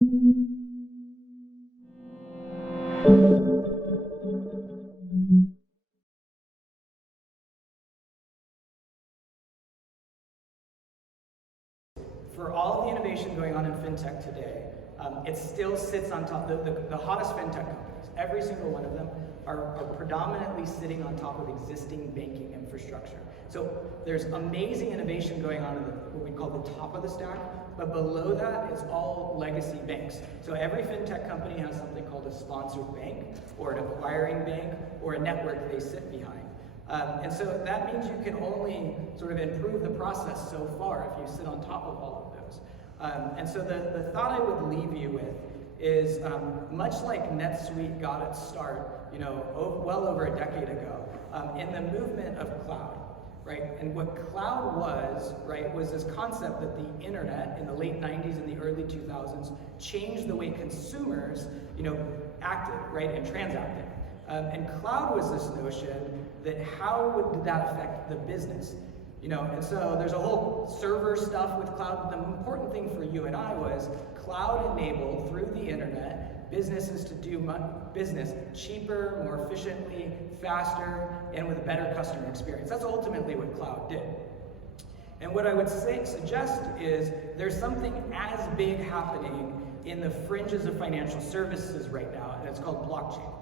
For all of the innovation going on in fintech today, it still sits on top. The hottest fintech companies, every single one of them, are predominantly sitting on top of existing banking infrastructure. So there's amazing innovation going on in what we call the top of the stack, but below that it's all legacy banks. So every fintech company has something called a sponsored bank, or an acquiring bank, or a network they sit behind. And so that means you can only sort of improve the process so far if you sit on top of all of those. And so the thought I would leave you with is, much like NetSuite got its start, well over a decade ago, in the movement of cloud, right? And what cloud was, right, was this concept that the internet in the late 90s and the early 2000s changed the way consumers, acted, right, and transacted. And cloud was this notion that how would that affect the business? And so there's a whole server stuff with cloud, but the important thing for you and I was cloud enabled through the internet businesses to do business cheaper, more efficiently, faster, and with a better customer experience. That's ultimately what cloud did. And what I would suggest is there's something as big happening in the fringes of financial services right now, and it's called blockchain.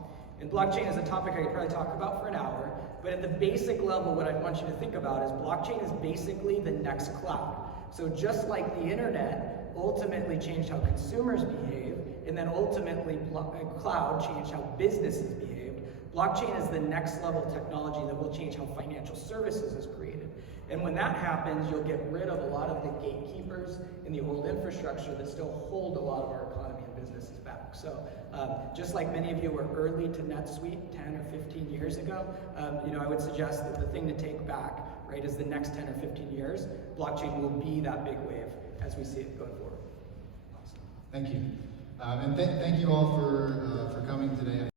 And blockchain is a topic I could probably talk about for an hour, but at the basic level, what I want you to think about is blockchain is basically the next cloud. So just like the internet ultimately changed how consumers behave, and then ultimately cloud changed how businesses behaved, blockchain is the next level technology that will change how financial services is created. And when that happens, you'll get rid of a lot of the gatekeepers in the old infrastructure that still hold a lot of our economy and businesses back. So just like many of you were early to NetSuite 10 or 15 years ago, I would suggest that the thing to take back, right, is the next 10 or 15 years, blockchain will be that big wave as we see it going forward. Awesome. Thank you. And thank you all for coming today.